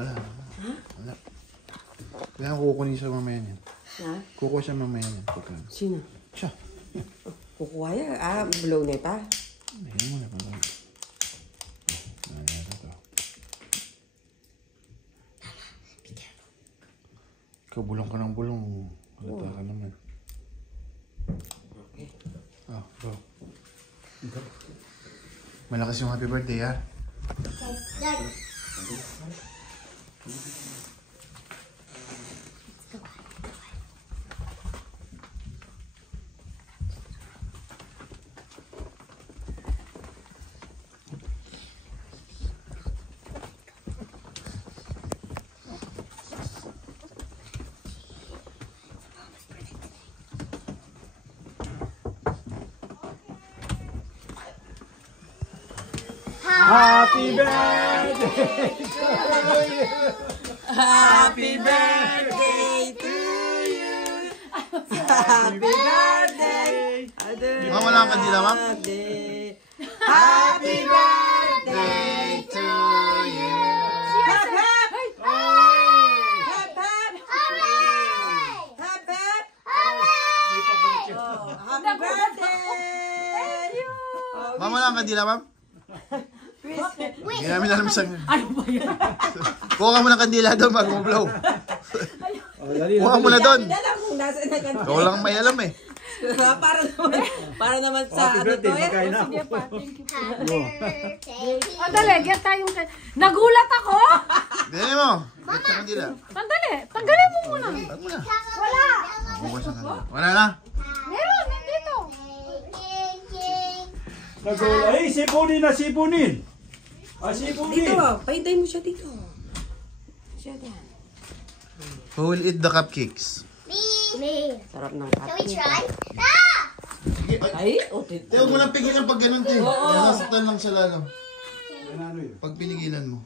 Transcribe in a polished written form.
Wala. Wala. Kaya kukunin siya mamaya niyan. Ha? Kukuha siya mamaya niyan. Sino? Siya. Kukuha yan. Blow na pa. Hindi mo na pala. Ikaw, bulong ka ng bulong. Halata ka naman. Okay. Bro. Malakas yung happy birthday, ha? Happy birthday to you. Happy birthday to you. Happy birthday. Ma'am, wala kang kandila, ma'am? Happy birthday to you. Hep, hep. Hep, hep. Hep, hep. Happy birthday. Ma'am, wala kang kandila, ma'am? Hindi namin alam saan. Ano ba yan? Kuha ka mo ng kandila doon bago mo blow. Kuha mo na doon. Ikaw lang may alam eh. Para naman sa ano to eh. Sige pa, thank you po. Dali, get tayong... Nagulat ako! Dili mo. Get sa kandila. Sandali, tanggalin mo muna. Tag mo na. Wala. Kuha sa kandila. Wala na. Meron, nandito. Nagula. Hey, sipunin na sipunin. Sipunin. Dito, paintay mo siya dito. Siya yan. Who will eat the cupcakes? Me. Sarap ng Can we kape. try? Sige. Ay, Huwag mo nang pigilan pag ganun, te. Nasaktan lang siya lalo. Pag pinigilan mo.